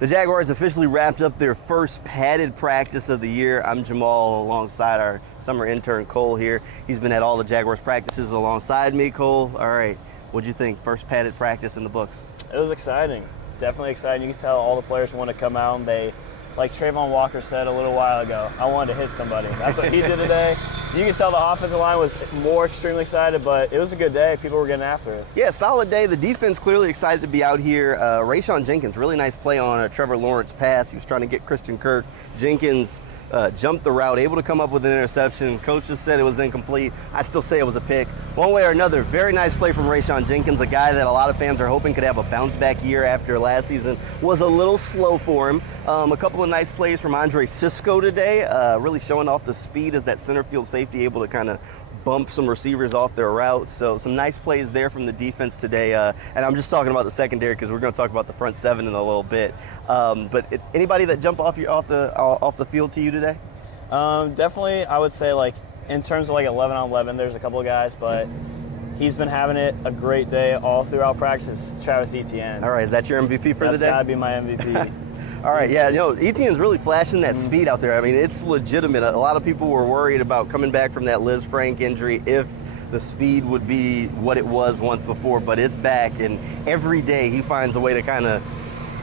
The Jaguars officially wrapped up their first padded practice of the year. I'm Jamal alongside our summer intern Cole here. He's been at all the Jaguars practices alongside me. Cole, all right, what'd you think? First padded practice in the books. It was exciting, definitely exciting. You can tell all the players want to come out and they, like Trayvon Walker said a little while ago, I wanted to hit somebody. That's what he did today. You can tell the offensive line was more extremely excited, but it was a good day. People were getting after it. Yeah, solid day. The defense clearly excited to be out here. Rayshawn Jenkins, really nice play on a Trevor Lawrence pass. He was trying to get Christian Kirk. Jenkins jumped the route, able to come up with an interception. Coach just said it was incomplete. I still say it was a pick. One way or another, very nice play from Rayshawn Jenkins, a guy that a lot of fans are hoping could have a bounce-back year after last season. Was a little slow for him. A couple of nice plays from Andre Cisco today, really showing off the speed as that center field safety, able to kind of bump some receivers off their route. So some nice plays there from the defense today. And I'm just talking about the secondary because we're going to talk about the front seven in a little bit. Anybody that jump off the field to you today? Definitely, I would say like in terms of like 11 on 11, there's a couple of guys, but he's been having it a great day all throughout practice. Travis Etienne. All right, is that your MVP for the day? That's got to be my MVP. All right, yeah, Etienne's really flashing that speed out there. I mean, it's legitimate. A lot of people were worried about coming back from that Liz Frank injury if the speed would be what it was once before, but it's back, and every day he finds a way to kind of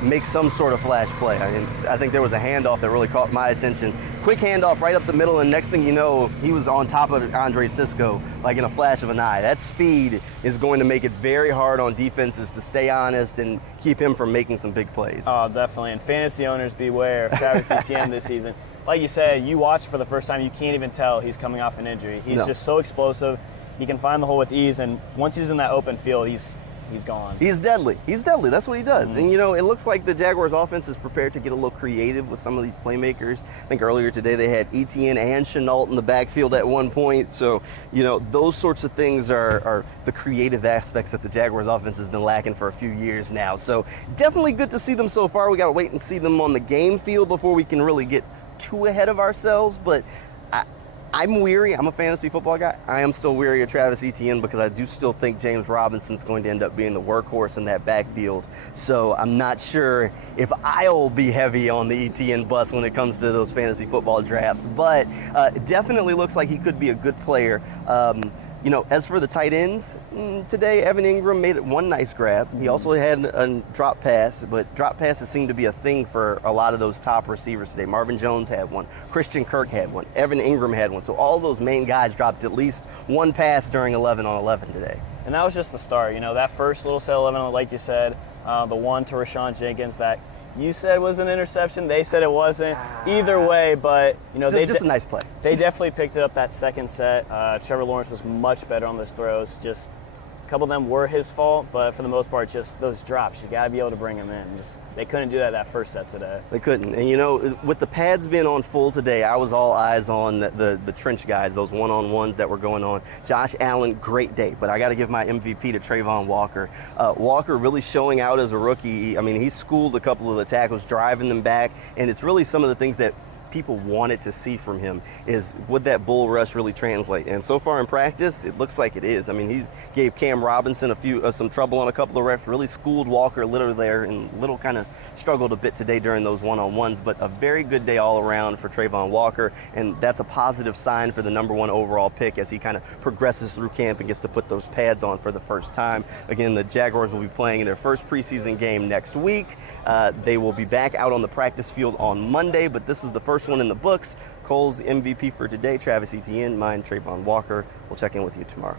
make some sort of flash play. I mean, I think there was a handoff that really caught my attention. Quick handoff right up the middle, and next thing you know, he was on top of Andre Cisco, like in a flash of an eye. That speed is going to make it very hard on defenses to stay honest and keep him from making some big plays. Oh, definitely. And fantasy owners, beware of Travis Etienne this season. Like you said, you watch for the first time, you can't even tell he's coming off an injury. He's just so explosive. He can find the hole with ease, and once he's in that open field, he's gone. He's deadly. He's deadly. That's what he does. And, it looks like the Jaguars offense is prepared to get a little creative with some of these playmakers. I think earlier today they had Etienne and Chenault in the backfield at one point. So, those sorts of things are the creative aspects that the Jaguars offense has been lacking for a few years now. So, definitely good to see them so far. We got to wait and see them on the game field before we can really get too ahead of ourselves. But I'm weary. I'm a fantasy football guy. I am still weary of Travis Etienne because I do still think James Robinson's going to end up being the workhorse in that backfield. So I'm not sure if I'll be heavy on the Etienne bus when it comes to those fantasy football drafts. But it definitely looks like he could be a good player. As for the tight ends, today Evan Ingram made one nice grab. He also had a drop pass, but drop passes seem to be a thing for a lot of those top receivers today. Marvin Jones had one. Christian Kirk had one. Evan Ingram had one. So all those main guys dropped at least one pass during 11 on 11 today. And that was just the start. That first little set 11, like you said, the one to Rayshawn Jenkins that you said was an interception. They said it wasn't. Either way, but just a nice play. They definitely picked it up that second set. Trevor Lawrence was much better on those throws. Just a couple of them were his fault, but for the most part, just those drops, you got to be able to bring them in. They couldn't do that first set today. They couldn't. And with the pads being on full today, I was all eyes on the trench guys, those one-on-ones that were going on. Josh Allen, great day, but I got to give my MVP to Trayvon Walker. Walker really showing out as a rookie. I mean, he schooled a couple of the tackles, driving them back, and it's really some of the things that people wanted to see from him is would that bull rush really translate? And so far in practice, it looks like it is. I mean, he's gave Cam Robinson some trouble on a couple of reps, really schooled Walker a little there, and little kind of struggled a bit today during those one-on-ones, but a very good day all around for Trayvon Walker, and that's a positive sign for the #1 overall pick as he kind of progresses through camp and gets to put those pads on for the first time. Again, the Jaguars will be playing in their first preseason game next week. They will be back out on the practice field on Monday, but this is the first one in the books. Cole's MVP for today, Travis Etienne, mine, Trayvon Walker. We'll check in with you tomorrow.